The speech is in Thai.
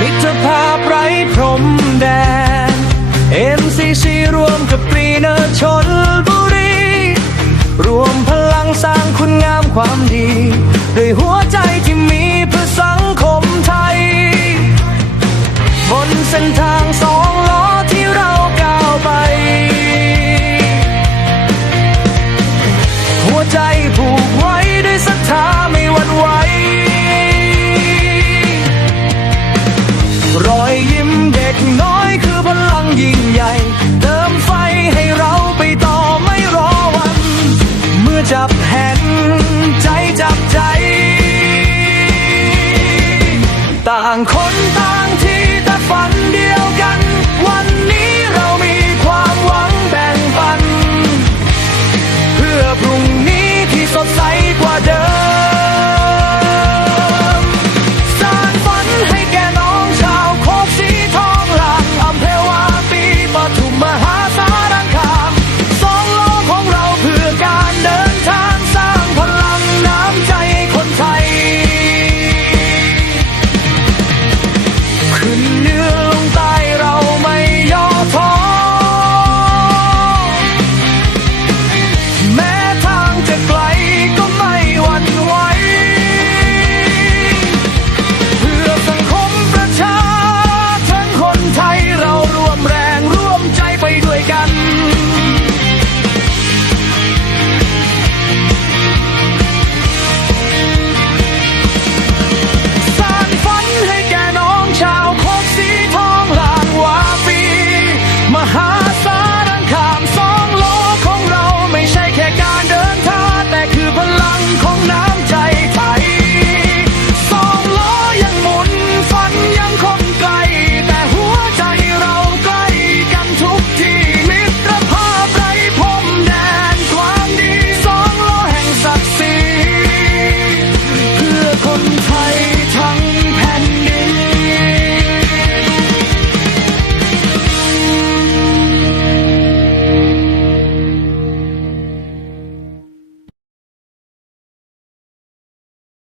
มิตรภาพไร้พรมแดน MCC รวมกับปรีเนอร์ชนบุรี รวมพลังสร้างคุณงามความดีด้วยหัวใจที่มีเพื่อสังคมไทย บนเส้นทาง ต่างคนต่าง